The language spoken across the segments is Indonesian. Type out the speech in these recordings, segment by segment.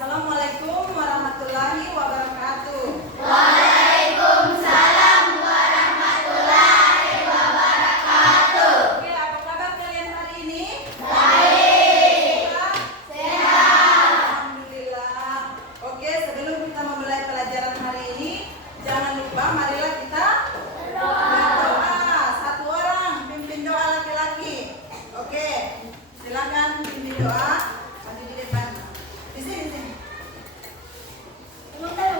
Assalamualaikum warahmatullahi wabarakatuh. Waalaikumsalam warahmatullahi wabarakatuh. Oke, apa kabar kalian hari ini? Baik. Sehat? Alhamdulillah. Oke, sebelum kita memulai pelajaran hari ini, jangan lupa marilah kita berdoa. Satu orang pimpin doa laki-laki. Oke, silakan pimpin doa. Maju di depan. Di sini.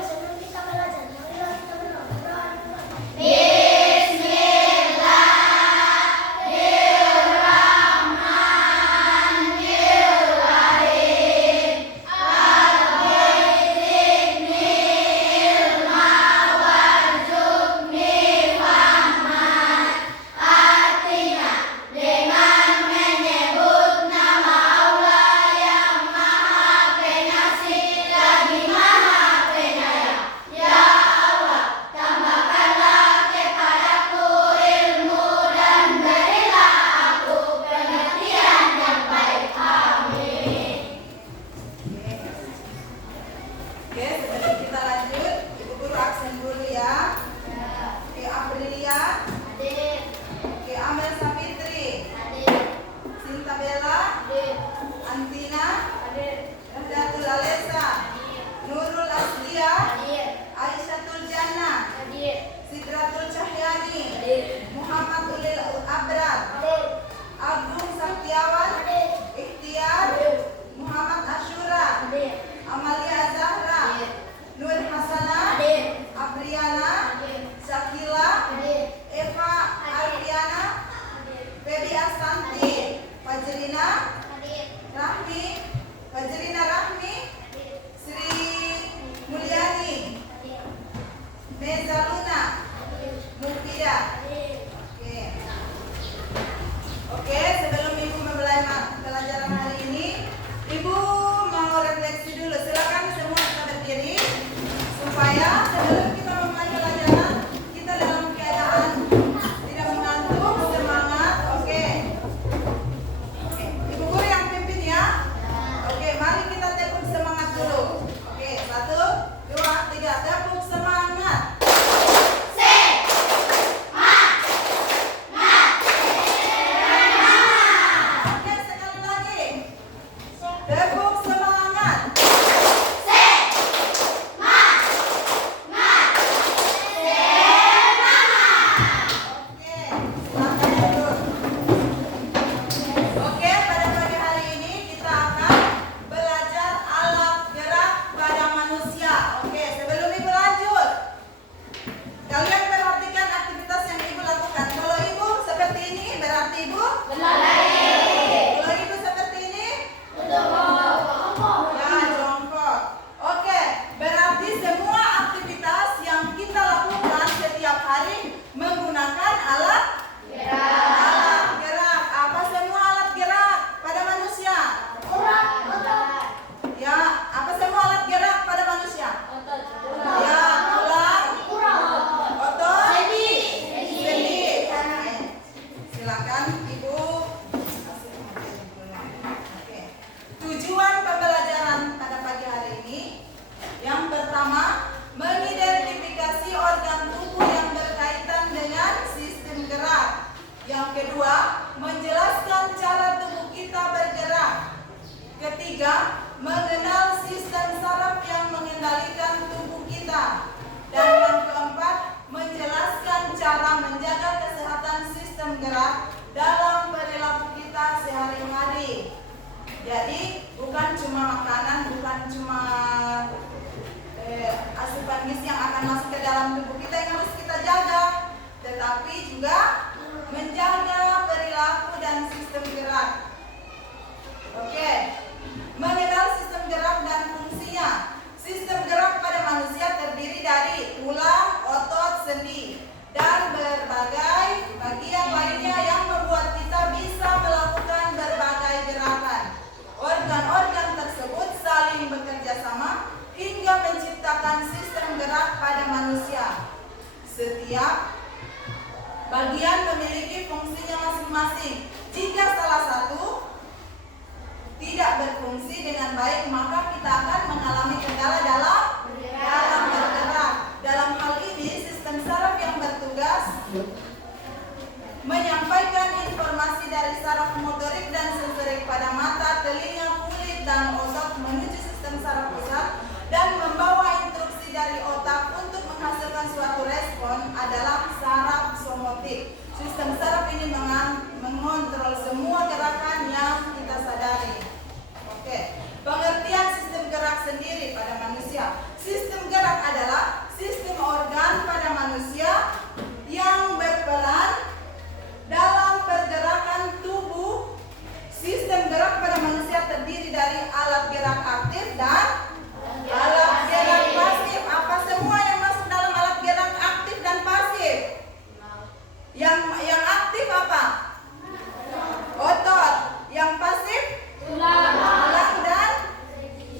Sebelum kita belajar, marilah kita berdoa. Oke, sebelum kita lanjut, Ibu Guru absen dulu ya. Oke, Aprilia. Oke, Amel Sapitri. Sinta Bella. Antina. Rahdatul Alesa. Nurul Aslia. Aisyah Jana. Sidratul Cahyani. Muhammad Ulil Abrar. Agung Saktiawan. Ikhtiar. Muhammad Ashura. Amalia Zahra. Nur Hasanah. Abriana. Syakila. Eva Alfiana. Febi Astanti. Fajrina Rahmi. Fajrina Rahmi. Sri Mulyani. Mezaluna. Mufida. Oke, sebelum Ibu memulai pelajaran hari ini, Ibu mau refleksi dulu. Silakan semua kita berdiri supaya sebelum kita memulai pelajaran kita dalam keadaan tidak mengantuk, semangat. Oke. Ibu Guru yang pimpin ya. Oke, mari kita tepuk semangat dulu. Oke, 1, 2, 3, tepuk semangat. Oke, sekali lagi. Tepuk semangat. Oke, silakan duduk. Oke, pada pagi hari ini kita akan belajar alat gerak pada manusia. Oke, sebelum Ibu lanjut, kalian perhatikan aktivitas yang Ibu lakukan. Kalau Ibu seperti ini, berarti Ibu kalau Ibu seperti ini, ya jongkok. Oke, berarti semua aktivitas yang kita lakukan setiap hari menggunakan alat gerak. Apa semua alat gerak pada manusia? Ya, apa semua alat gerak pada manusia? Ya, tulang, otot, sendi. Silakan Ibu kasih materi dulu. Oke. Tujuan pembelajaran pada pagi hari ini, yang pertama, mengidentifikasi organ tubuh yang berkaitan dengan sistem gerak. Yang kedua, menjelaskan cara tubuh kita bergerak. Ketiga, mengenal sistem saraf yang mengendalikan tubuh kita. Dan yang keempat, menjelaskan cara menjaga kesehatan sistem gerak dalam perilaku kita sehari-hari. Jadi, bukan cuma makanan, bukan cuma asupan gizi yang akan masuk ke dalam tubuh kita yang harus kita jaga, tetapi juga menjaga perilaku dan sistem gerak. Oke, mengenal sistem gerak dan fungsinya. Sistem gerak pada manusia terdiri dari tulang, otot, sendi, dan berbagai bagian lainnya yang membuat kita bisa melakukan berbagai gerakan. Organ-organ tersebut saling bekerja sama hingga menciptakan sistem gerak pada manusia. Setiap bagian memiliki fungsinya masing-masing. Jika salah satu tidak berfungsi dengan baik, maka kita akan mengalami dan otot menuju sistem saraf pusat dan membawa instruksi dari otak untuk menghasilkan suatu respon adalah saraf somotik. Sistem saraf ini mengontrol semua gerakan yang kita sadari. Oke, pengertian sistem gerak sendiri pada manusia. Sistem gerak adalah sistem organ pada manusia yang berperan dalam pergerakan tubuh. Sistem gerak pada manusia terdiri dari alat gerak aktif dan alat gerak pasif. Apa semua yang masuk dalam alat gerak aktif dan pasif? Yang aktif apa? Otot. Yang pasif?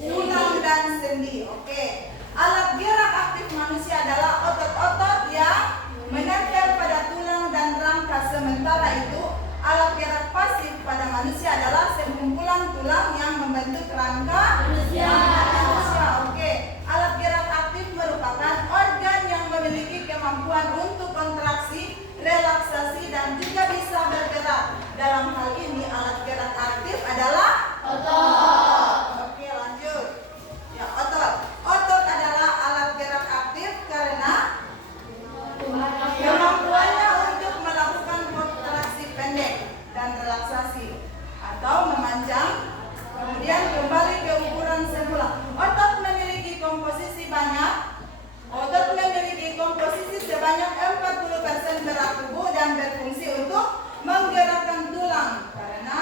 Tulang dan sendi. Oke. Alat gerak aktif manusia adalah otot-otot yang menempel pada tulang dan rangka. Sementara itu, alat gerak pasif pada manusia adalah sekumpulan tulang yang membentuk rangka manusia. Oke. Alat gerak aktif merupakan organ yang memiliki kemampuan untuk kontraksi, relaksasi, dan juga bisa bergerak. Dalam hal ini, alat gerak aktif adalah otot. Oke, lanjut. Ya, otot. Otot adalah alat gerak aktif karena kemampuannya untuk melakukan kontraksi pendek dan relaksasi atau memanjang, kemudian kembali ke ukuran semula. Otot memiliki komposisi banyak. Otot memiliki komposisi sebanyak 40% berat tubuh dan berfungsi untuk menggerakkan tulang karena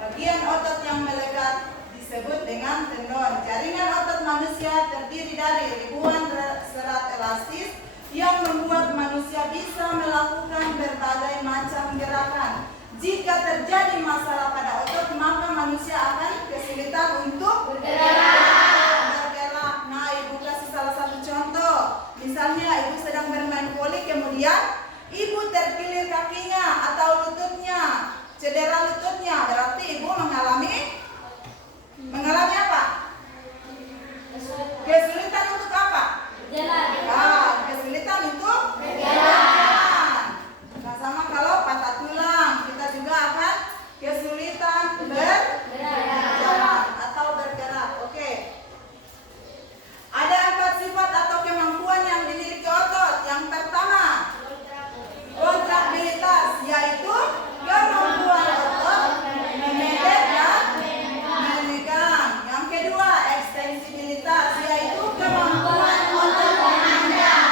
bagian otot yang melekat disebut dengan tendon. Jaringan otot manusia terdiri dari ribuan serat elastis yang membuat manusia bisa melakukan berbagai macam gerakan. Jika terjadi masalah pada otot, maka manusia akan kesulitan untuk bergerak. Nah, ibu kasih salah satu contoh. Misalnya ibu sedang bermain voli, kemudian ibu terkilir kakinya atau lututnya, cedera lututnya, berarti ibu mengalami apa? Kesulitan untuk apa? Kesulitan untuk berjalan. Nah, sama kalau patah tulang, kita juga akan kesulitan berjalan atau bergerak. Oke. Ada 4 sifat atau kemampuan yang dimiliki otot. Yang pertama, kontraksibilitas, yaitu kemampuan otot memendek dan menegang. Yang kedua, ekstensibilitas, yaitu kemampuan otot memanjang.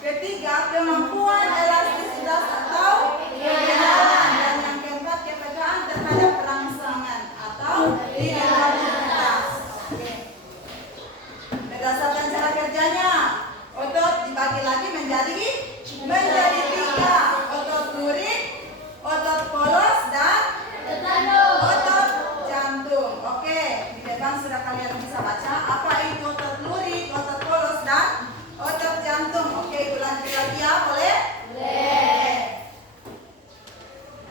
Ketiga, kemampuan elastisitas atau kekebalan. Dan yang keempat, kepekaan terhadap rangsangan atau dinamisitas. Oke. Berdasarkan cara kerjanya, otot dibagi lagi menjadi 3. Otot lurik, otot polos, dan otot jantung. Oke, di depan sudah kalian bisa baca apa itu otot lurik, otot polos, dan otot jantung. Oke, ibu lanjut lagi ya, boleh? Boleh.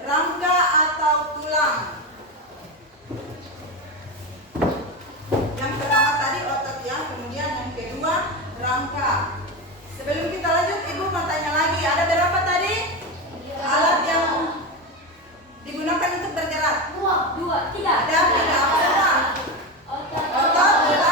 Rangka atau tulang. Yang pertama tadi otot ya, kemudian yang kedua rangka. Sebelum kita lanjut, ibu mau tanya lagi, ada berapa tadi alat yang digunakan untuk bergerak? 2, 3. Ada 3 apa semua? Otot, tulang,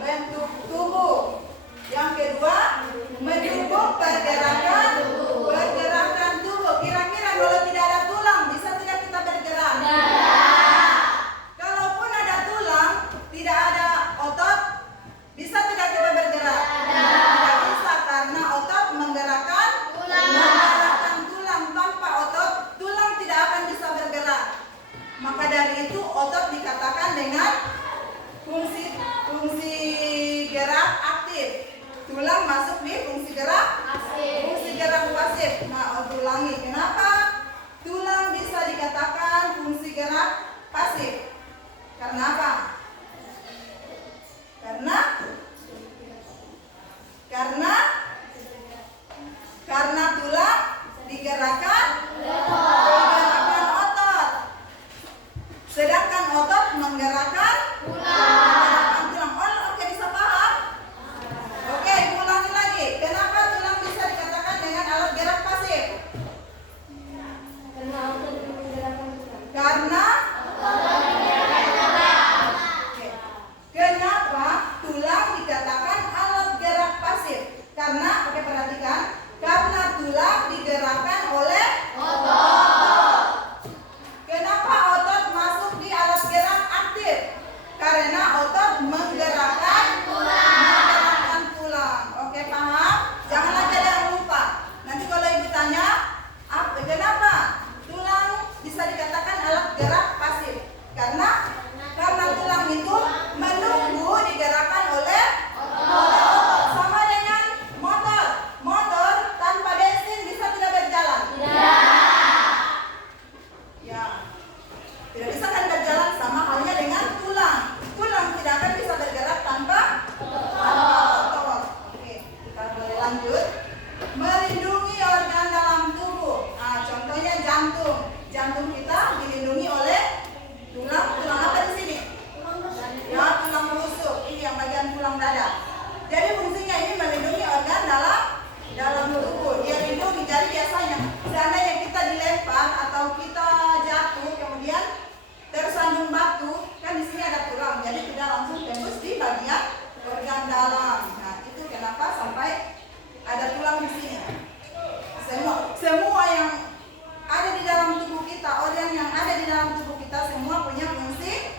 bentuk tubuh. Yang kedua, mendukung pergerakan tubuh. Kira-kira kalau tidak ada tulang, bisa tidak kita bergerak? Kalaupun ada tulang, tidak ada otot, bisa tidak kita bergerak? Tidak bisa, karena otot menggerakkan tulang. Tanpa otot, tulang tidak akan bisa bergerak. Maka dari itu otot dikatakan dengan fungsi gerak aktif. Tulang masuk di fungsi gerak pasif. Nah, ulangi, kenapa tulang bisa dikatakan fungsi gerak pasif? Karena apa? Karena tulang digerakkan otot. Sedangkan otot menggerakkan tulang. Oke, bisa paham? Oke, ulangi lagi. Kenapa tulang bisa dikatakan dengan alat gerak pasif? Karena kenapa tulang dikatakan alat gerak pasif? Karena, oke perhatikan, karena tulang digerakkan oleh otot. Kenapa otot masuk di alat gerak aktif? Karena otot menggerakkan tulang. Oke, paham? Jangan lagi ada yang lupa. Nanti kalau ibu tanya, kenapa tulang bisa dikatakan alat gerak pasif? Karena tulang itu menunggu digerakkan oleh otot. Sama dengan motor. Motor tanpa bensin bisa tidak berjalan? Ya, tidak bisa kan berjalan. Sama halnya dengan tulang. Tulang tidak akan bisa bergerak tanpa otot. Oke, kita boleh lanjut. Melindungi organ dalam tubuh. Nah, contohnya jantung. Jantung kita dilindungi oleh tulang apa di sini? Ya, tulang rusuk. Ini yang bagian tulang dada. Jadi fungsinya ini melindungi organ dalam tubuh. Dia lindungi. Jadi biasanya seandainya kita dilempar atau kita jatuh kemudian tersandung batu, kan di sini ada tulang. Jadi tidak langsung tembus di bagian organ dalam. Nah, itu kenapa sampai ada tulang di sini. Semua yang ada di dalam tubuh kita, organ yang ada di dalam tubuh kita semua punya fungsi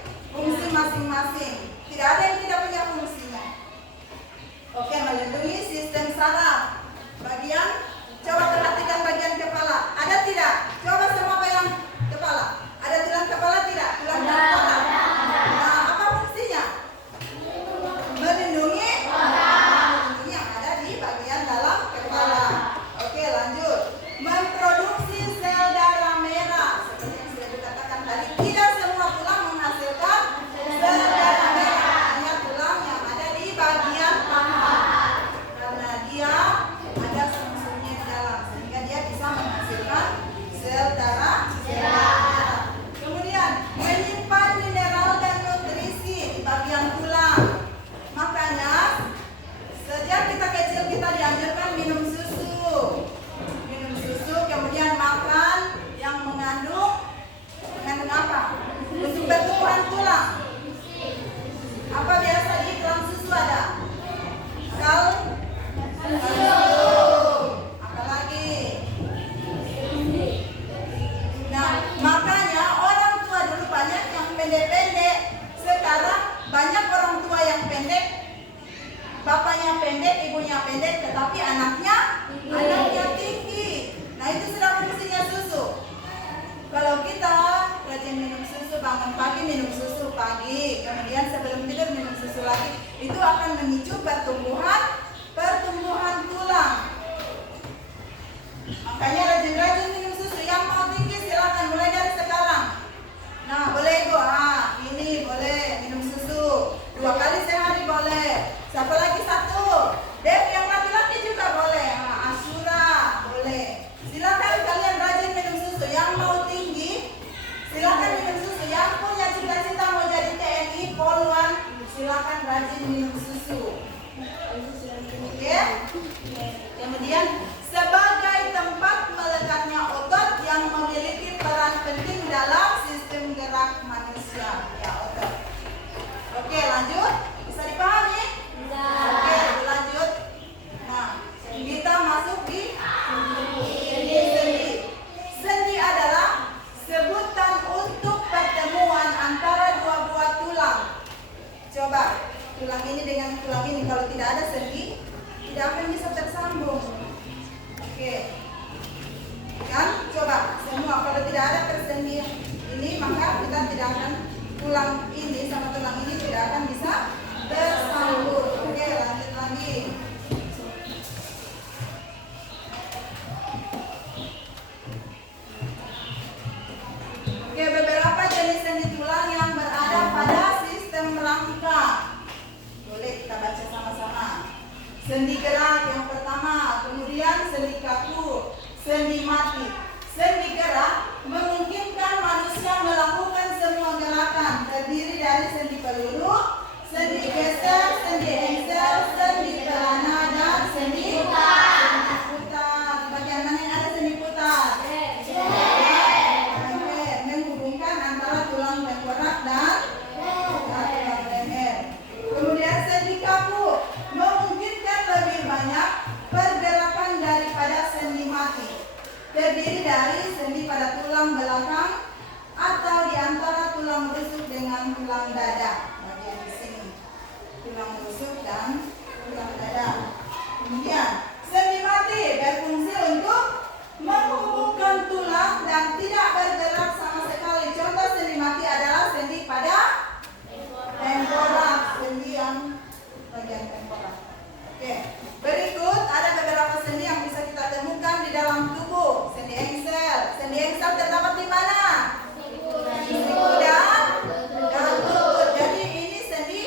masing-masing. Tidak ada yang tidak punya fungsinya. Oke, melindungi sistem saraf. Coba perhatikan bagian kepala. Ada tidak? Coba semua pegang kepala. Ada tulang kepala tidak? Tulang kepala. Nah, apa fungsinya? Melindungi yang ada di bagian dalam kepala. Oke, lanjut. Memproduksi sel darah merah. Seperti yang sudah dikatakan tadi, tidak semua tulang menghasilkan sel darah merah. Hanya tulang yang ada di bagian paha. Karena dia ada sumsumnya di dalam, sehingga dia bisa menghasilkan sel darah merah. Kemudian menyimpan mineral dan nutrisi di bagian tulang. Makanya sejak kita kecil kita dianjurkan minum susu, kemudian makan yang mengandung apa? Untuk pertumbuhan tulang. Apa biasa di iklan susu ada? Kalsium. Apalagi? Nah, makanya orang tua dulu banyak yang pendek-pendek. Sekarang banyak orang tua yang pendek. Bapaknya pendek, ibunya pendek, tetapi anaknya tinggi. Nah, itu sudah fungsinya susu. Kalau kita rajin minum susu, bangun pagi minum susu pagi, kemudian sebelum tidur minum susu lagi, itu akan memicu pertumbuhan tulang. Makanya rajin-rajin minum susu. Yang mau tinggi silakan mulai dari sekarang. Nah, boleh ibu, ini boleh minum susu 2 kali sehari boleh. Siapa lagi satu? Dek, yang laki-laki juga boleh. Asyura boleh. Silakan kalian rajin minum susu. Yang mau tinggi silakan minum susu. Yang punya cita-cita mau jadi TNI, Polwan, silakan rajin minum susu. Oke? Kemudian sebagai tempat melekatnya otot yang memiliki peran penting dalam sistem gerak manusia. Ya, otot. Oke, lanjut. Bisa dipahami? dengan tulang ini. Kalau tidak ada sendi, tidak akan bisa tersambung. Oke. Kan? Coba semua, kalau tidak ada persendi ini, maka kita tidak akan, tulang ini sama tulang ini tidak akan bisa bersambung. Oke, lanjut lagi. Oke, beberapa jenis sendi tulang yang berada pada sistem rangka. Boleh kita baca sama-sama. Sendi gerak yang pertama, kemudian sendi kaku, sendi mati. Sendi gerak memungkinkan manusia melakukan semua gerakan, terdiri dari sendi peluru, sendi geser, sendi engsel, sendi pelana, dan sendi putar. Di bagian mana yang ada sendi putar? Menghubungkan antara tulang tengkorak dan tulang leher. Kemudian sendi kaku memungkinkan lebih banyak pergerakan daripada sendi mati. Terdiri dari sendi pada tulang belakang atau di antara tulang rusuk dengan tulang dada. Bagian di sini, tulang rusuk dan tulang dada. Kemudian sendi mati berfungsi untuk menghubungkan tulang dan tidak bergerak sama sekali. Contoh sendi mati adalah sendi pada tengkorak, sendi yang bagian tengkorak. Oke, berikut ada beberapa sendi yang bisa kita temukan di dalam tubuh. Sendi engsel. Sendi engsel terdapat di mana? Siku dan lutut. Jadi ini sendi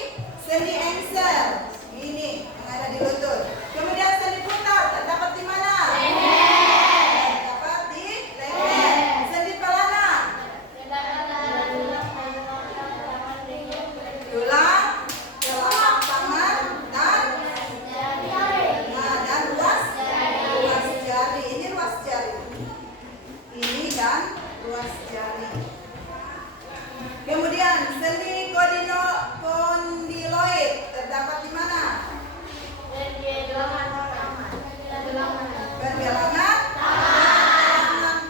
engsel. Ini yang ada di lutut. Kemudian sendi putar terdapat di mana? Terdapat di leher. Sendi pelana. Tulang, telapak tangan dan ruas jari. Ini ruas jari. Ini dan ruas jari. Kemudian sendi kondyloid terdapat di mana? Pergelangan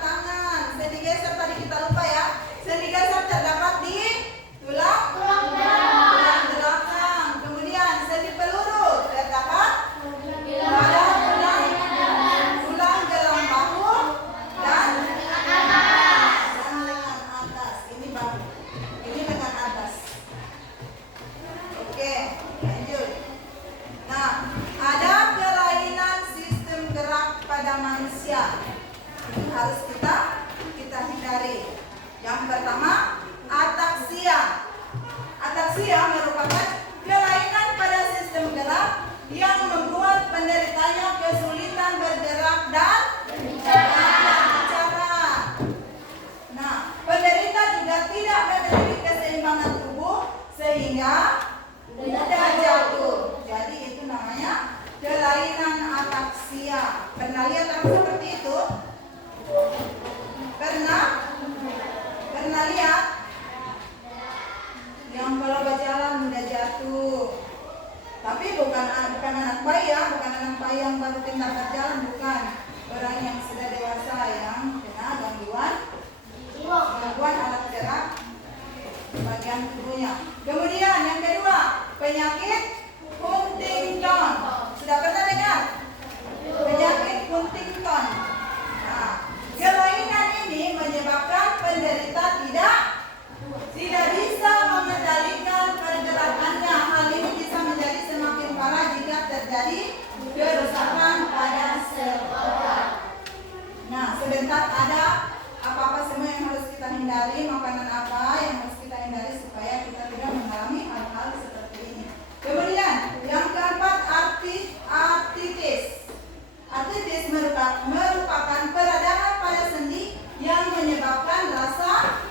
tangan. Sendi geser tadi kita lupa ya. Sendi geser terdapat di tulang belakang. Kemudian sendi peluru terdapat pada tulang gelang bahu dan lengan atas. Ini bahu. Ini lengan atas. Oke, lanjut. Nah, ada kelainan sistem gerak pada manusia. Ini harus kita hindari. Yang pertama, ataksia. Ataksia merupakan kelainan pada sistem gerak yang membuat penderitanya kesulitan bergerak dan berbicara. Nah, penderita juga tidak memiliki keseimbangan tubuh sehingga mudah jatuh. Jadi itu namanya kelainan ataksia. Pernah lihat orang seperti itu? Pernah lihat? Yang kalau berjalan mudah jatuh. Tapi bukan anak bayi ya, bukan anak bayi yang baru pintar berjalan, bukan. Orang yang sudah dewasa yang kena gangguan alat gerak bagian tubuhnya. Kemudian yang kedua, penyakit Huntington. Sudah pernah dengar? Penyakit Huntington. Nah, kelainan ini menyebabkan penderita tidak bisa mengendalikan pergerakannya. Hal ini bisa menjadi semakin parah jika terjadi kerusakan pada sel otak. Nah, sebentar ada apa-apa semua yang harus kita hindari, makanan apa yang harus kita hindari supaya kita tidak mengalami hal-hal seperti ini. Kemudian yang keempat, artritis. Artritis merupakan peradangan pada sendi yang menyebabkan rasa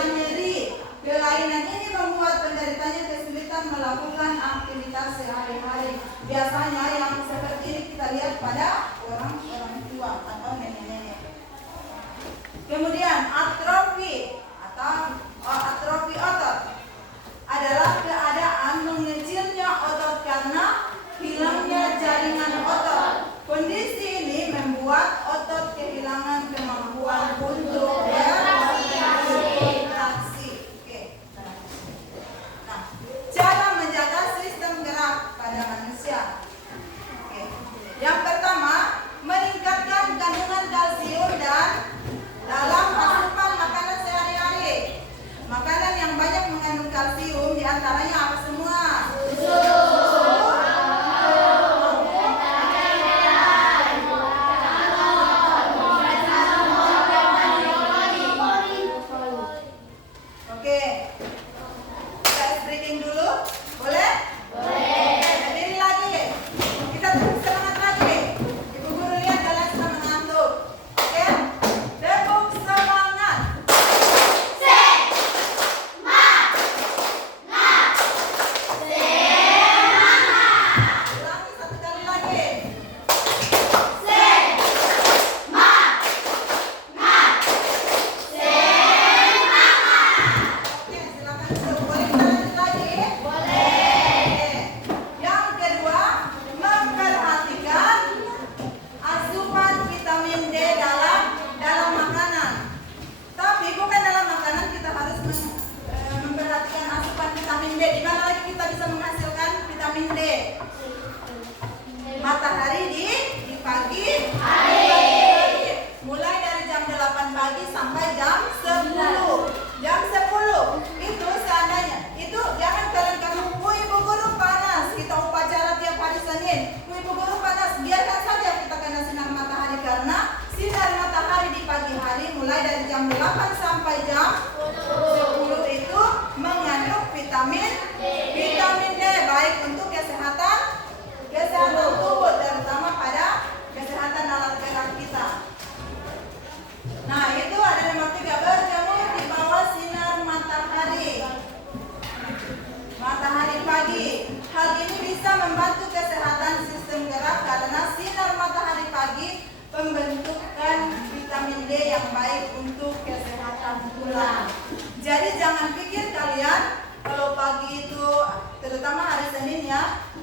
nyeri. Kelainan ini membuat penderitanya kesulitan melakukan aktivitas sehari-hari. Biasanya yang seperti ini kita lihat pada orang-orang tua atau nenek-nenek. Kemudian atrofi otot adalah keadaan mengecilnya otot karena hilangnya jaringan otot. Kondisi ini membuat otot kehilangan kemampuan untuk berkontraksi. Oke. Nah, cara menjaga sistem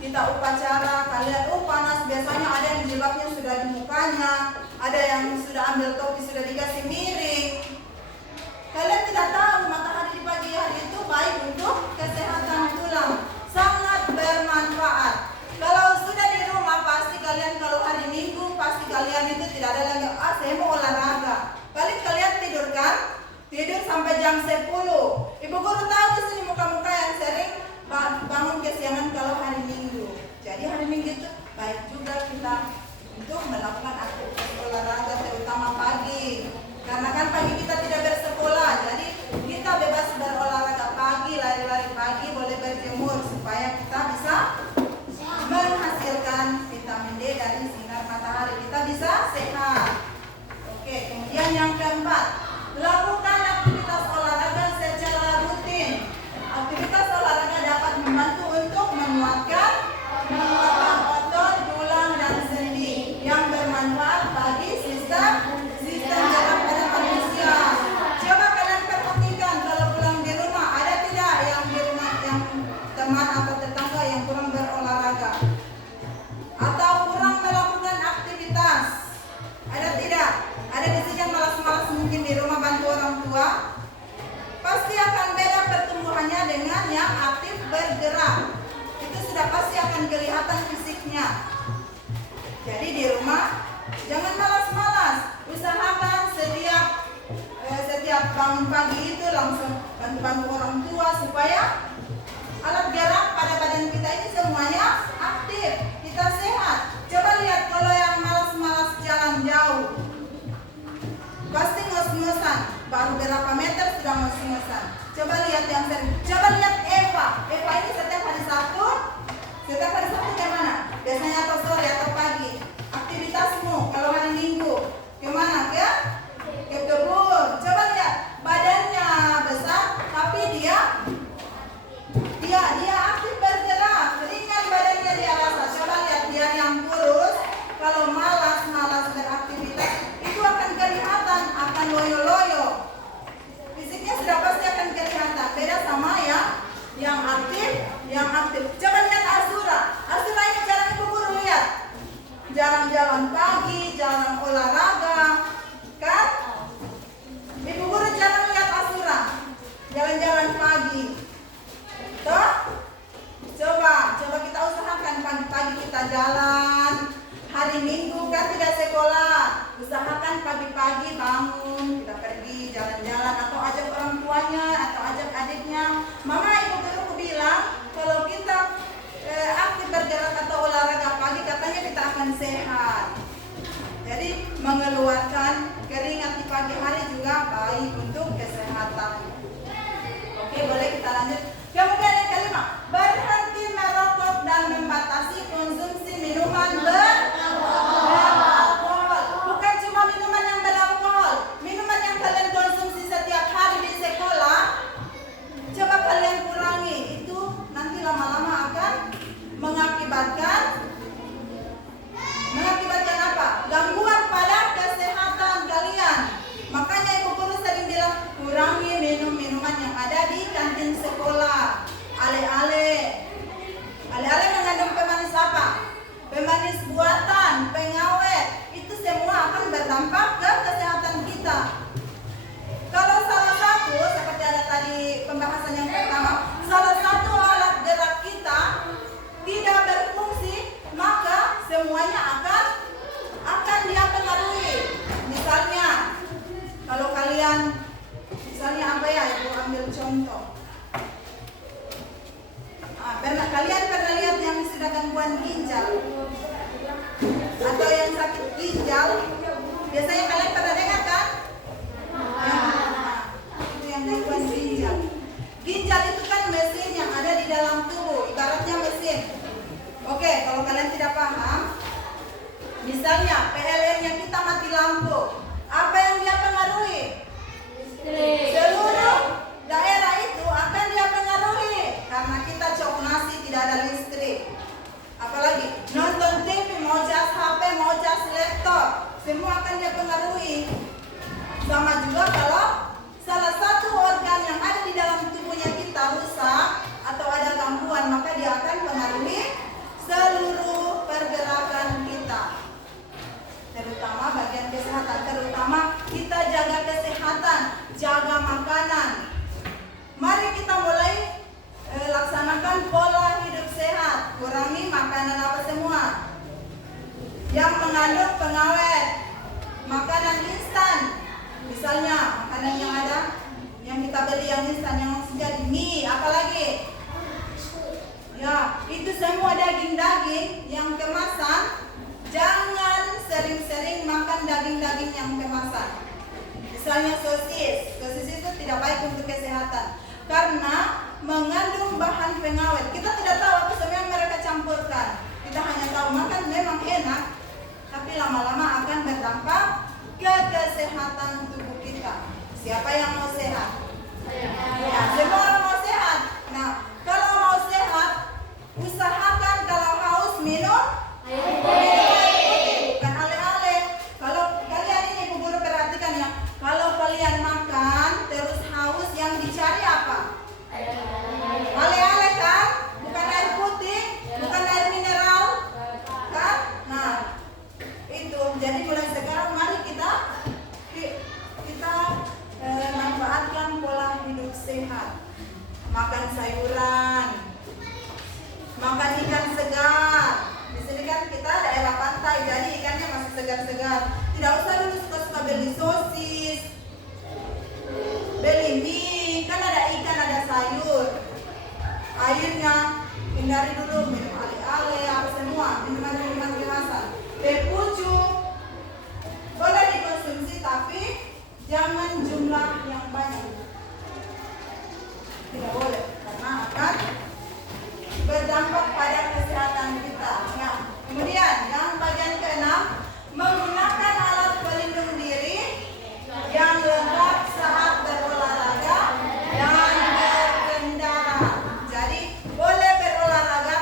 kita upacara, kalian panas, biasanya ada yang jilbabnya sudah di mukanya, ada yang sudah ambil topi sudah dikasih miring. Kalian tidak tahu matahari di pagi hari itu baik untuk kesehatan tulang, sangat bermanfaat. Kalau sudah di rumah pasti kalian, kalau hari Minggu pasti kalian itu tidak ada lagi, saya mau olahraga. Paling kalian tidur kan? Tidur sampai jam 10. Ibu guru tahu di sini muka-muka yang sering bangun kesiangan kalau hari Minggu. Jadi hari Minggu itu baik juga kita untuk melakukan aktivitas olahraga terutama pagi. Karena kan pagi kita tidak bersekolah, jadi kita bebas berolahraga pagi, lari-lari pagi, boleh berjemur supaya kita bisa menghasilkan vitamin D dari sinar matahari, kita bisa sehat. Oke, kemudian yang keempat, lakukan aktivitas olahraga secara rutin. Aktivitas olahraga dapat membantu untuk menguatkan otot, tulang, dan sendi yang bermanfaat bagi sistem gerak pada manusia. Coba kalian perhatikan kalau pulang di rumah, ada tidak yang di rumah yang teman atau tetangga yang kurang berolahraga atau kurang melakukan aktivitas? Ada tidak? Ada di sini yang malas-malas mungkin di rumah bantu orang tua? Pasti akan beda pertumbuhannya dengan yang aktif bergerak. Itu sudah pasti akan kelihatan fisiknya. Jadi di rumah jangan malas-malas. Usahakan setiap bangun pagi itu langsung bantu-bantu orang tua supaya alat gerak pada badan kita ini semuanya aktif, kita sehat. Coba lihat kalau yang malas-malas jalan jauh, pasti ngos-ngosan, baru berapa meter sudah ngos-ngosan. Coba lihat yang sering, coba lihat Eva ini setiap hari Sabtu kemana? Biasanya atau sore atau pagi? Aktivitasmu kalau hari Minggu kemana? Ke kebun. Coba lihat, badannya besar tapi dia aktif bergerak, ringan badannya dia rasa. Coba lihat dia yang kurus, kalau malas beraktivitas itu akan kelihatan, akan loyo-loyo. Fisiknya sudah pasti akan kelihatan. Beda sama yang aktif. Coba lihat Azura ini jarang ibu guru lihat. Jalan-jalan pagi, jalan olahraga, kan? Ibu guru jarang lihat Azura jalan-jalan pagi. Toh? Coba kita usahakan pagi-pagi kita jalan. Hari Minggu kan tidak sekolah, usahakan pagi-pagi bangun, kita pergi jalan-jalan atau ajak orang tuanya atau ajak adiknya. Mama, ibu guruku bilang kalau kita aktif bergerak atau olahraga pagi katanya kita akan sehat. Jadi mengeluarkan keringat di pagi hari juga baik untuk kesehatan. Oke, boleh kita lanjut. Kemudian yang kelima, berhenti merokok dan membatasi konsumsi minuman beralkohol. Bukan cuma minuman yang beralkohol, minuman yang kalian konsumsi setiap hari di sekolah, coba kalian kurangi. Itu nanti lama-lama akan mengakibatkan apa? Gangguan pada kesehatan kalian. Makanya ibu guru sering bilang kurangi minum-minuman yang ada di kantin sekolah. Ale-ale mengandung pemanis apa? Pemanis buatan, pengawet. Itu semua akan berdampak ke kesehatan kita. Kalau salah satu, seperti ada tadi pembahasan yang pertama, salah satu alat gerak kita tidak berfungsi, maka semuanya akan dia pengaruhi. Misalnya, kalau kalian, misalnya apa ya, ibu ambil contoh. Kalian pernah lihat yang sudah gangguan ginjal atau yang sakit ginjal? Biasanya kalian pernah dengar kan? Itu yang gangguan ginjal. Ginjal itu kan mesin yang ada di dalam tubuh, ibaratnya mesin. Oke, kalau kalian tidak paham, misalnya PLN-nya kita mati lampu, apa yang dia pengaruhi? Seluruh daerah itu akan dia pengaruhi karena kita cok nasi tidak ada listrik. Apalagi nonton TV, mau cas HP, mau cas laptop, semua akan dia pengaruhi. Sama juga kalau salah satu organ yang ada di dalam tubuhnya kita rusak atau ada gangguan, maka dia akan pengaruhi pengawet, makanan instan. Misalnya makanan yang ada yang kita beli yang instan yang langsung jadi mie, apalagi? Ya, itu semua daging-daging yang kemasan. Jangan sering-sering makan daging-daging yang kemasan. Misalnya sosis itu tidak baik untuk kesehatan karena mengandung bahan pengawet. Kita tidak tahu apa semua yang mereka campurkan. Kita hanya tahu makan memang enak, tapi lama-lama akan berdampak ke kesehatan tubuh kita. Siapa yang mau sehat? Ya, semua orang mau sehat. Nah, kalau mau sehat, usahakan kalau haus minum air putih, bukan ale-ale. Kalau kalian ini Bu Guru perhatikan ya, kalau kalian makan terus haus yang dicari apa? Ale-ale kan? Bukan air putih, bukan air mineral, kan? Nah, itu. Jadi mulai sekarang mari kita manfaatkan pola hidup sehat. Makan sayuran, makan ikan segar. Di sini kan kita daerah pantai, jadi ikannya masih segar-segar. Tidak usah dulu suka-suka beli sosis, beli mie, kan ada ikan, ada sayur. Airnya hindari dulu minum ale-ale, apa semua, minuman-minuman kemasan. Teh pucuk boleh dikonsumsi tapi jangan jumlah yang banyak. Tidak boleh karena akan berdampak pada kesehatan kita. Ya. Kemudian yang bagian keenam, menggunakan alat pelindung diri yang lengkap saat berolahraga dan berkendara. Jadi boleh berolahraga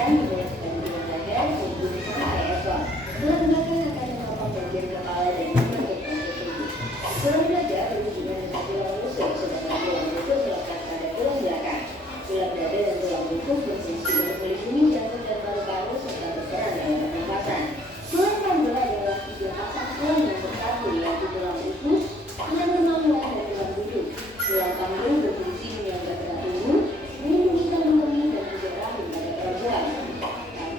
Kegiatan dilakukan di lembaga maupun sekolah ekor. Tulang belakang akan menopang bagian kepala dan membentuk posisi tubuh. Tulang dada berhubungan dengan tulang rusuk, sedangkan tulang lutut terletak pada tulang belakang. Tulang dada dan tulang lutut berfungsi untuk melindungi jantung dan paru-paru serta berperan dalam pernapasan. Tulang panggul adalah 3 pasang tulang yang bersatu, yaitu tulang rusuk, tulang kemaluan, dan tulang duduk. Tulang panggul berfungsi menyangga berat tubuh, melindungi kandung kemih dan juga rahim pada perempuan.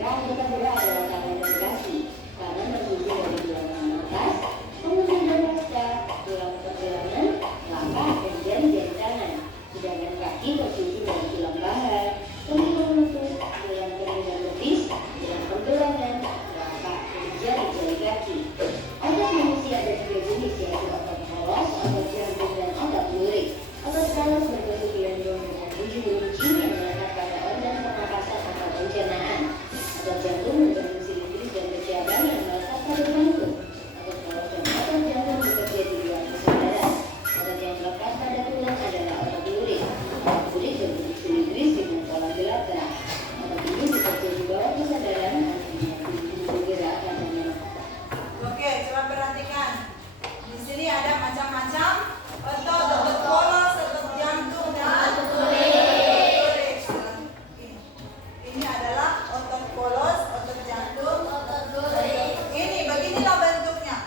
Rangka anggota berat adalah tangan dan kaki. Tangan berfungsi dari tulang atas, kemudian dari rasta, tulang pergelangan, telapak, dan jari-jari tangan. Sedangkan kaki berfungsi dari tulang paha, kemih lutut, tulang kemih dan betis, tulang pergelangan, telapak, dan jari-jari kaki. Otot manusia ada 3 jenis, yaitu otot polos, otot jantung, dan otot lurik. Otot polos berbentuk gelondong dengan 7 runcing yang melekat pada organ pernapasan atau pencernaan. Otot jantung berbentuk silindris dan bercabang yang melekat pada jantung. Otot polos dan otot jantung bekerja di luar pusat darah. Otot yang melekat pada tulang adalah otot lurik. Otot lurik berbentuk silindris dengan pola gelap terang. Otot ini bekerja di bawah pusat darah, artinya tubuh bergerak pada Oke, coba perhatikan. Di sini ada macam-macam otot polos, otot jantung, dan otot lurik. Ini adalah otot polos, otot jantung, otot lurik. Ini beginilah bentuknya.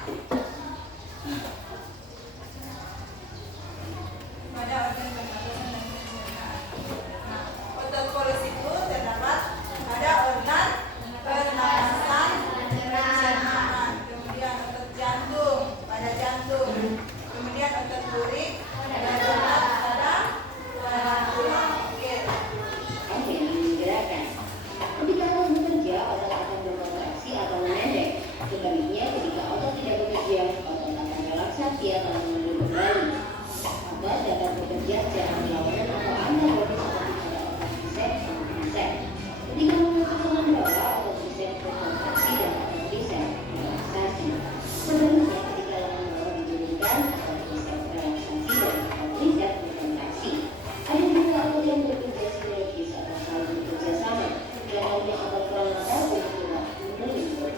Pada organ pernapasan dan pencernaan. Nah, otot polos itu terdapat pada organ pernapasan dan pencernaan. Kemudian otot jantung pada jantung. Kemudian otot lurik pada tulang. Oke. yang menggerakkan. Ketika otot bekerja, otot akan berkontraksi atau memendek. Sebaliknya, ketika otot tidak bekerja, otot akan relaksasi atau menunduk kembali. Otot dapat bekerja secara berlawanan atau antagonis seperti pada otot bicep dan tricep. Ketika mengangkat tangan bawah, otot bicep berkontraksi dan otot tricep relaksasi. Sebaliknya, ketika lengan bawah diturunkan, otot bicep relaksasi dan otot tricep berkontraksi. Ada juga otot yang bekerja sinergis atau saling bekerja sama. Contohnya otot pranata untuk waktu melingkar.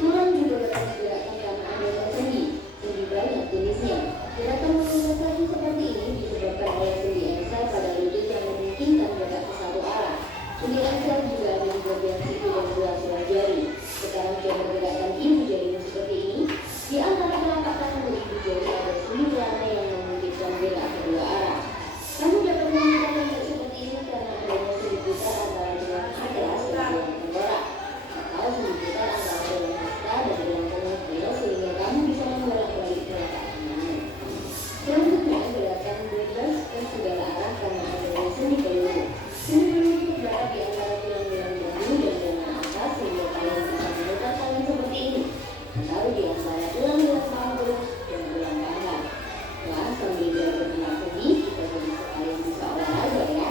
Tulang juga dapat digerakkan karena adanya sendi. Sendi banyak jenisnya. Gerakan mengeluarkan seperti ini disebabkan oleh sendi ensel pada lutut yang memungkinkan gerak ke satu arah. Sendi ensel juga ada di bagian siku dan 2 suara jari. Sekarang coba gerakan ibu jarimu seperti ini. Di antara telapak tangan dan ibu jari ada sendi rantai yang memungkinkan gerak kedua arah. Kamu dapat melakukan hal seperti ini karena adanya sendi putar antara tulang atas dan tulang tengkorak, atau sendi putar antara tulang hasta dan tulang tengah beliau sehingga kamu bisa membolak-balik telapak tanganmu. Selanjutnya, gerakan bebas ke segala arah karena adanya sendi peluru. Sendi peluru bergerak di antara tulang-tulang bahu dan lengan atas sehingga kalian bisa memutar tangan seperti ini, atau di antara tulang-tulang panggul dan tulang paha. Wah, sambil belajar gerak sendi, kita jadi sekalian bisa olahraga ya.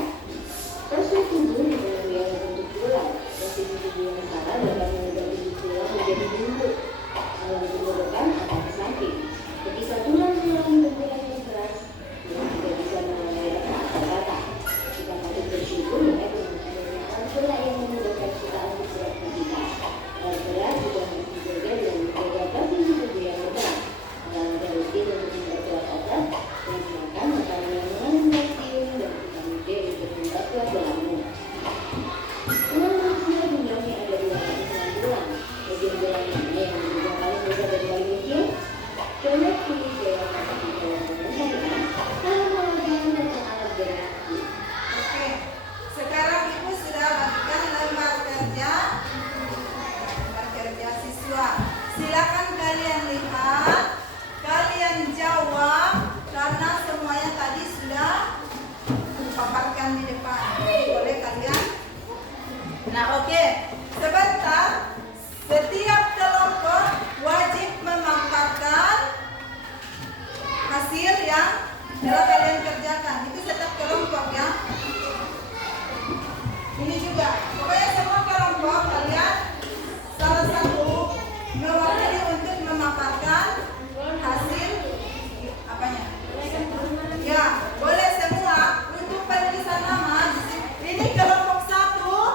Postur tubuh dipengaruhi oleh bentuk tulang. Posisi tubuh yang salah dapat mengubah tubuh tulang menjadi bentuk tubuh depan atau ke samping. Ketika tulang-tulang bergerak yang keras, tulang juga bisa mengalami retak atau patah. Kita patut bersyukur ya dengan adanya alat berat yang memudahkan kita untuk beraktivitas. Alat berat juga harus dijaga dengan menjaga posisi tubuh yang benar. Olahraga rutin untuk memperkuat otot dan makan makanan yang mengandung kalsium dan vitamin D untuk memperkuat tulangmu. Tulang manusia jumlahnya ada 206 tulang. Bagian tulang mana yang diduga paling besar dan paling kecil? Coba pilih gaya kaki tulang menentukan kalau melakukan dengan alat berat. Oke. Sekarang Ibu sudah bagikan lembar kerja siswa. Silakan kalian lihat, kalian jawab karena semuanya tadi sudah dipaparkan di depan. Boleh kalian? Nah, oke. Sebentar. Setiap kelompok wajib memaparkan hasil yang telah kalian kerjakan. Itu setiap kelompok ya. Ini juga. Pokoknya semua kelompok kalian salah satu mewakili untuk memaparkan hasil apanya? Ya, boleh semua untuk penulisan nama. Ini kelompok 1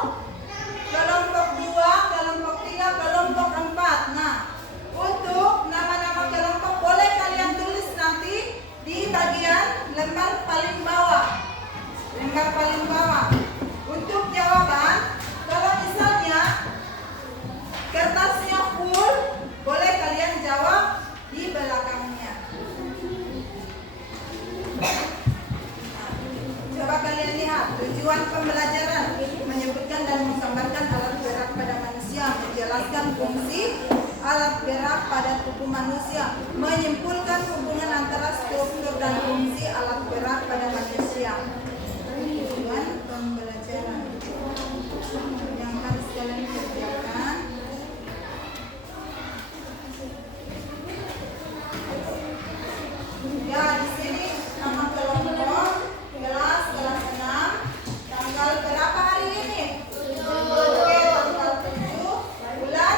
dan fungsi alat berat pada manusia. Tujuan pembelajaran yang harus kalian kerjakan. Ya, di sini nama kelompok kelas 6. Tanggal berapa hari ini? Oke, tanggal 7 bulan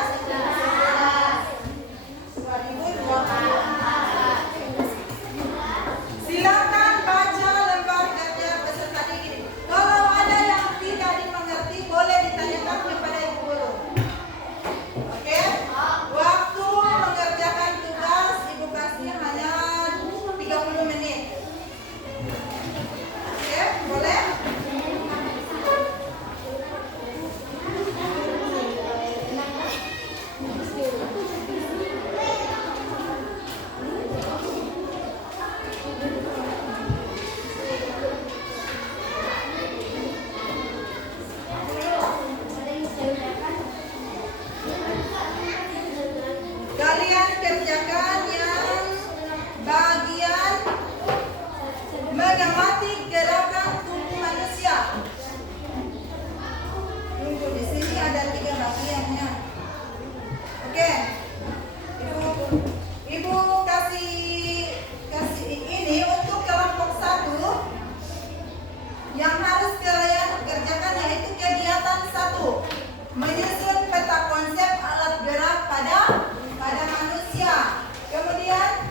2024. Silakan baca lembar kerja peserta didik. Kalau ada yang tidak dimengerti boleh ditanyakan kepada ibu guru. Oke? Waktu mengerjakan tugas ibu kasih hanya 30 menit. Oke, boleh? Kalian kerjakan yang bagian mengamati gerakan tubuh manusia. Tunggu, di sini ada 3 bagiannya. Oke, ibu kasih ini untuk kelompok 1 yang harus kalian kerjakan, yaitu kegiatan 1, menyusun peta konsep alat gerak pada manusia. Kemudian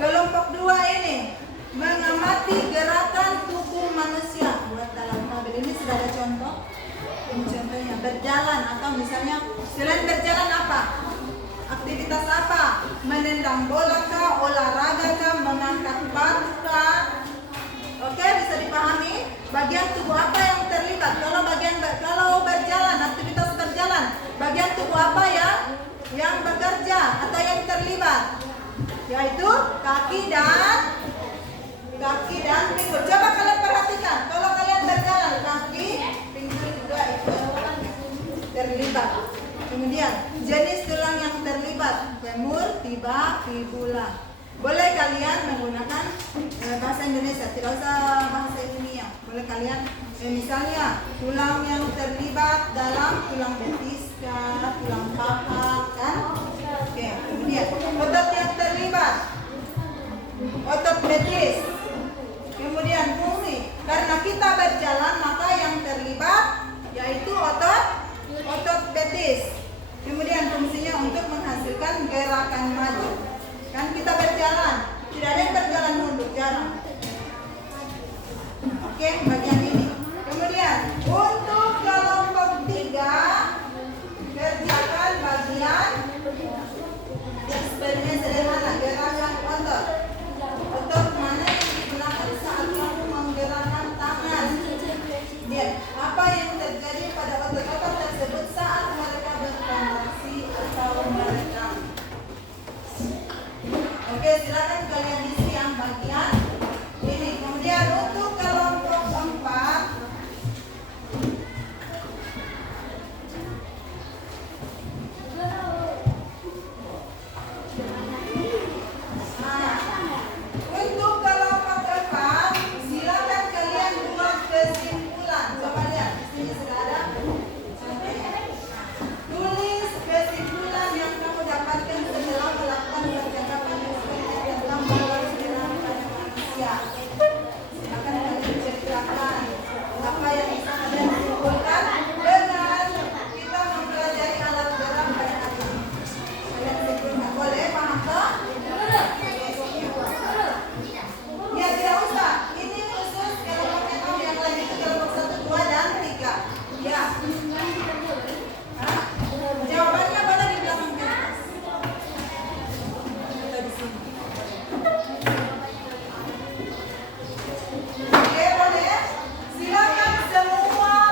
kelompok 2 ini mengamati gerakan tubuh manusia. Buat dalam tabel ini sudah ada contoh. Ini contohnya berjalan, atau misalnya selain berjalan apa? Aktivitas apa? Menendang bola kah, olahraga kah, mengangkat batu kah? Oke, bisa dipahami? Bagian tubuh apa yang terlibat? Kalau berjalan, aktivitas berjalan, bagian tubuh apa yang bekerja atau yang terlibat? Yaitu kaki dan pinggul. Coba kalian perhatikan, kalau kalian berjalan, kaki, pinggul juga itu terlibat. Kemudian jenis tulang yang terlibat, femur, tiba, fibula. Boleh kalian menggunakan bahasa Indonesia, tidak usah bahasa ilmiah. Boleh kalian, misalnya tulang yang terlibat dalam tulang betis, tulang paha, kan? Oke, kemudian otot yang terlibat, otot betis. Kemudian fungsi, karena kita berjalan maka yang terlibat yaitu otot betis. Kemudian fungsinya untuk menghasilkan gerakan maju. Kan kita berjalan, tidak ada yang berjalan mundur, jarang. Oke, bagian ini. Kemudian untuk kelompok 3 kerjakan bagian yang sebenarnya sederhana, gerakan otot. Otot mana yang digunakan saat kamu menggerakkan tangan? Lihat, apa yang terjadi pada otot-otot tersebut saat mereka berkontraksi atau meredam. Oke, silakan kalian isi yang bagian ini. Kemudian untuk kelompok 4, silakan kalian buat kesimpulan. Coba lihat, di sini sudah ada. Tulis kesimpulan yang kamu dapatkan setelah melakukan percakapan tentang balas gerak pada manusia. Silakan kalian ceritakan apa yang bisa kalian simpulkan dengan kita mempelajari alat gerak pada hari ini. Kalian simpulkan, boleh? Paham tak? Ya, tidak usah. Ini khusus kelompoknya kamu, yang lain itu kelompok 1, 2, dan 3. Ya. Hah? Jawabannya boleh di belakang kertas. Kita di sini. Oke, boleh? Silakan semua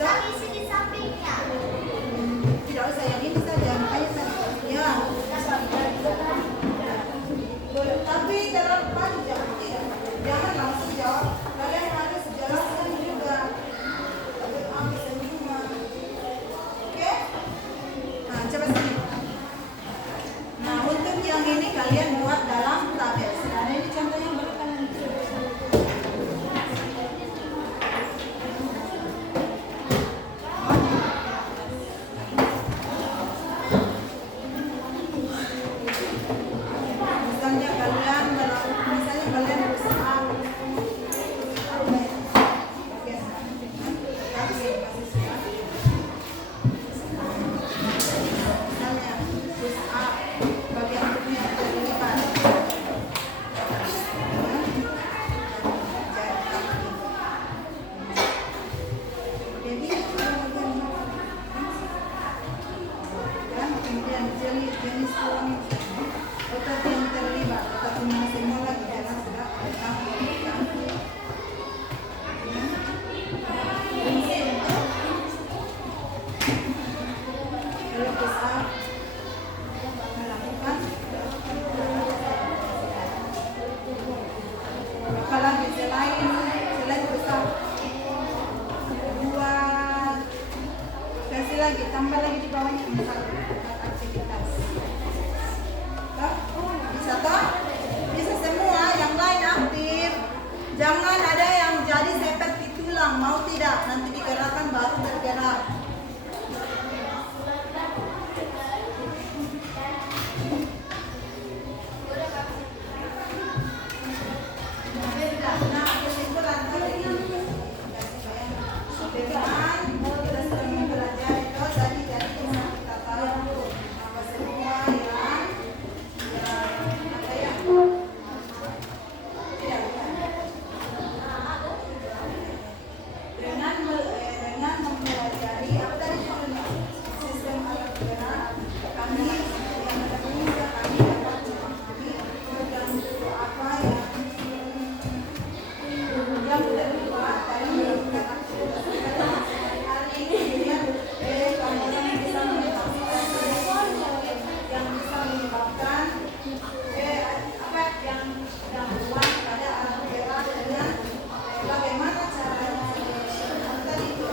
Sudah? isi di sampingnya. Tidak usah yang ini saja, makanya tadi. Ya. Boleh. Tapi dalam panjang ya. Jangan langsung jawab. Kalian harus jelaskan juga. Ambil semua. Oke? Nah, coba sini. Nah, untuk yang ini kalian buat dalam tabel. Nah, ini contohnya boleh kalian misalnya kalian berusaha jenis otot yang terlibat, otot semua lagi dalam sudah kalau bisa melakukan apalagi selain besar buat kasih lagi tambah lagi di bawahnya aktivitas. Bisa toh? Bisa semua, yang lain aktif. Jangan ada yang jadi seperti tulang, mau tidak? Nanti digerakkan baru bergerak. Nah, kesimpulan tadi perbedaan kita sudah mempelajari itu tadi jadi kita tahu apa semua yang apa ya dengan mempelajari apa tadi sistem alat gerak kami yang mendengar kami dapat memahami program apa yang terlibat dari melakukan aktivitas hari ini ya yang bisa menyebabkan yang gangguan pada alat gerak dengan bagaimana caranya tadi itu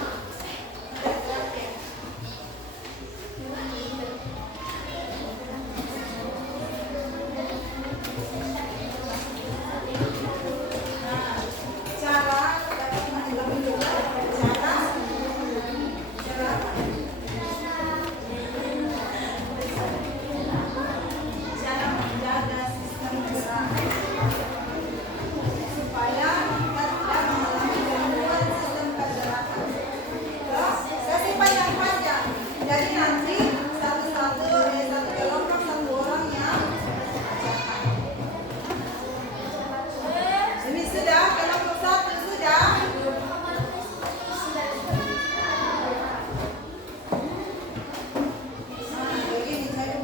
geraknya. Cara menjaga sistem gerak supaya kita tidak mengalami gangguan sistem pergerakan. Terus kasih panjang-panjang. Jadi nanti satu kelompok satu orang yang ajarkan. Ini sudah kelompok satu sudah. Begini saya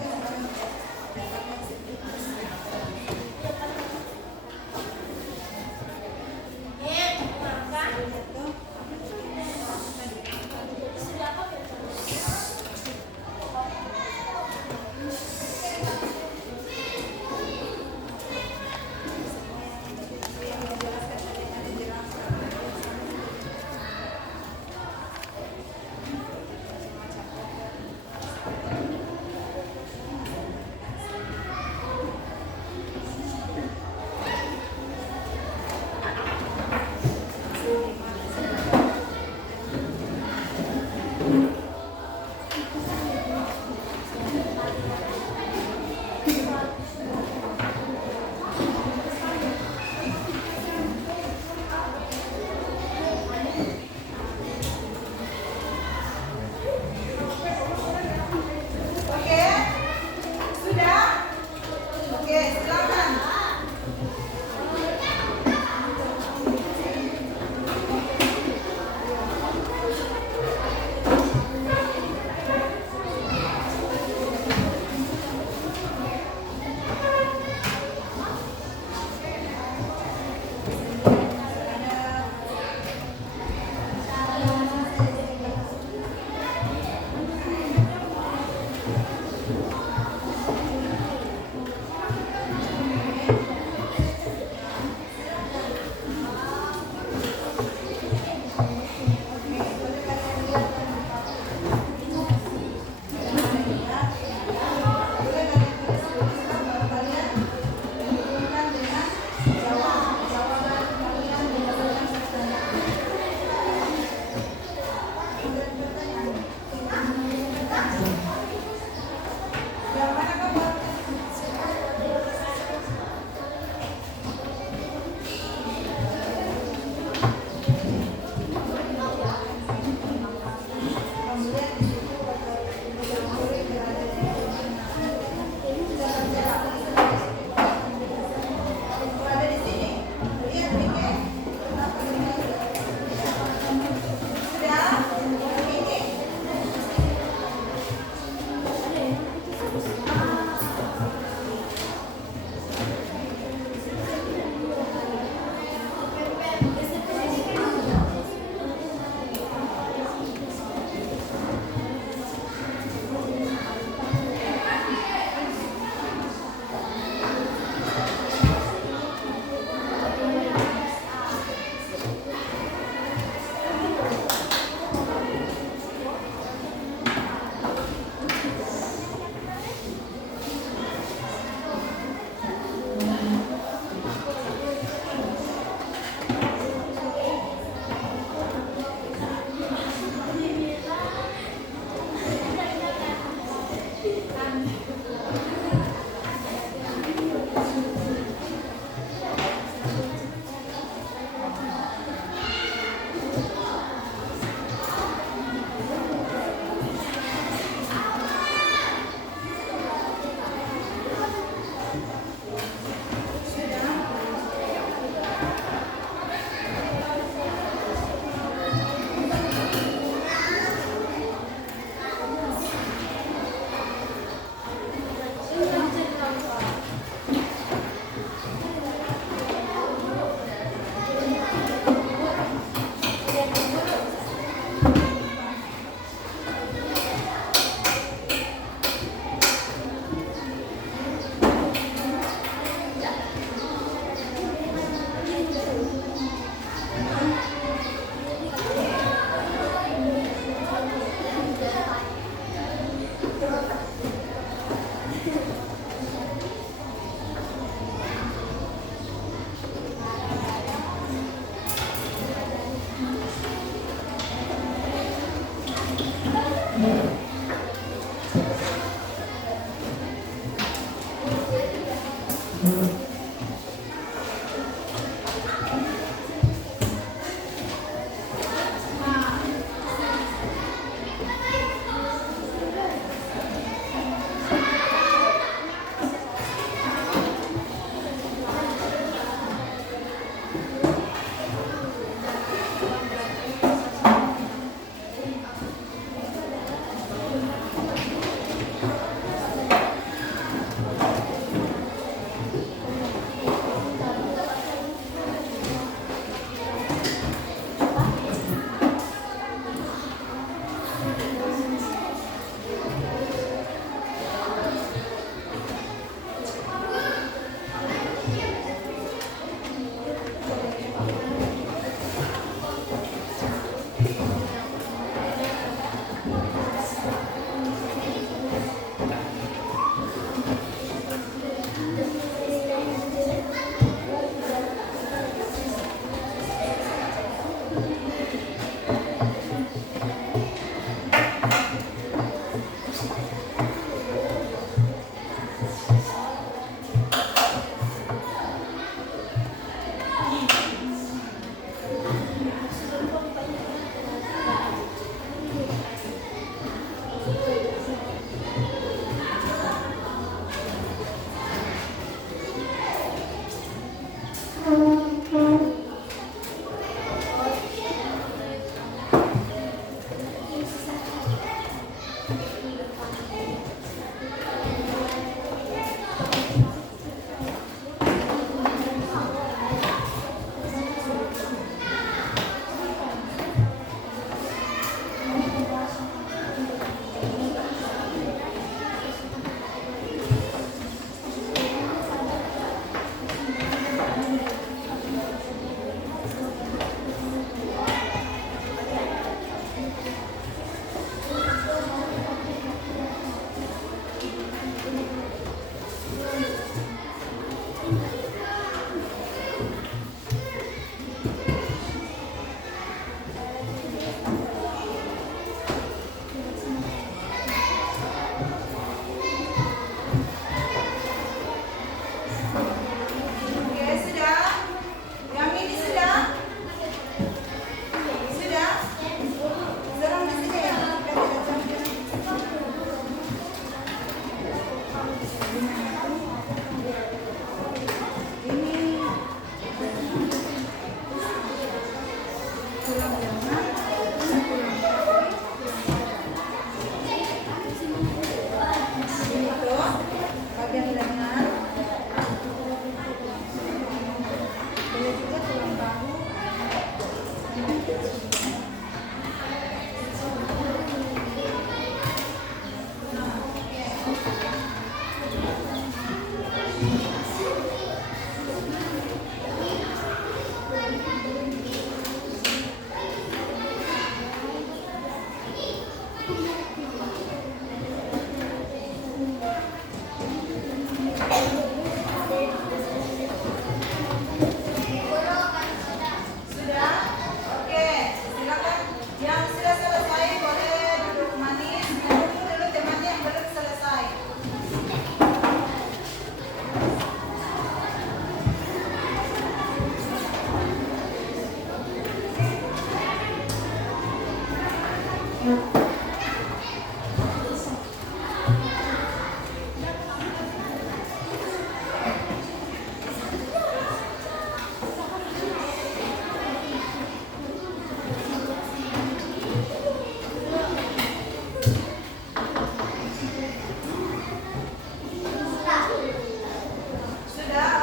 Sudah,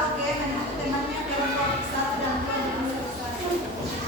oke. Lanjut temanya kelompok 1 dan kelompok 1.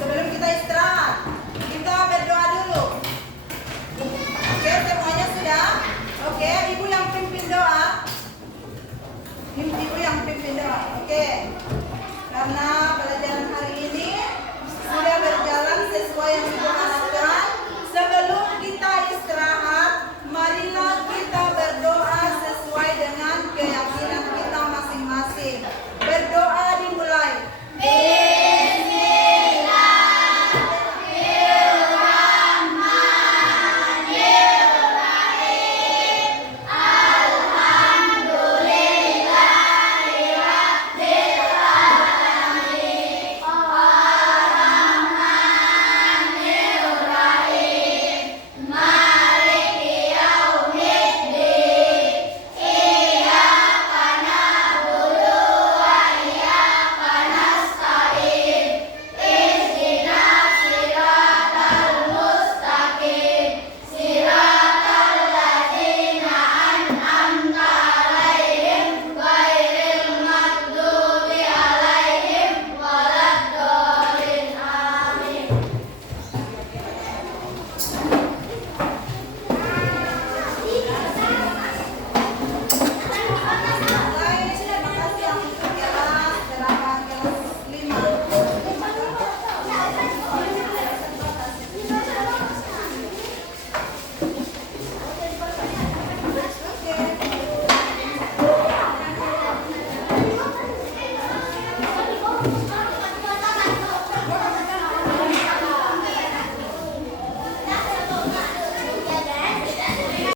Sebelum kita istirahat, kita berdoa dulu. Oke, semuanya sudah? Oke, ibu yang pimpin doa. Ibu yang pimpin doa. Oke. Karena pelajaran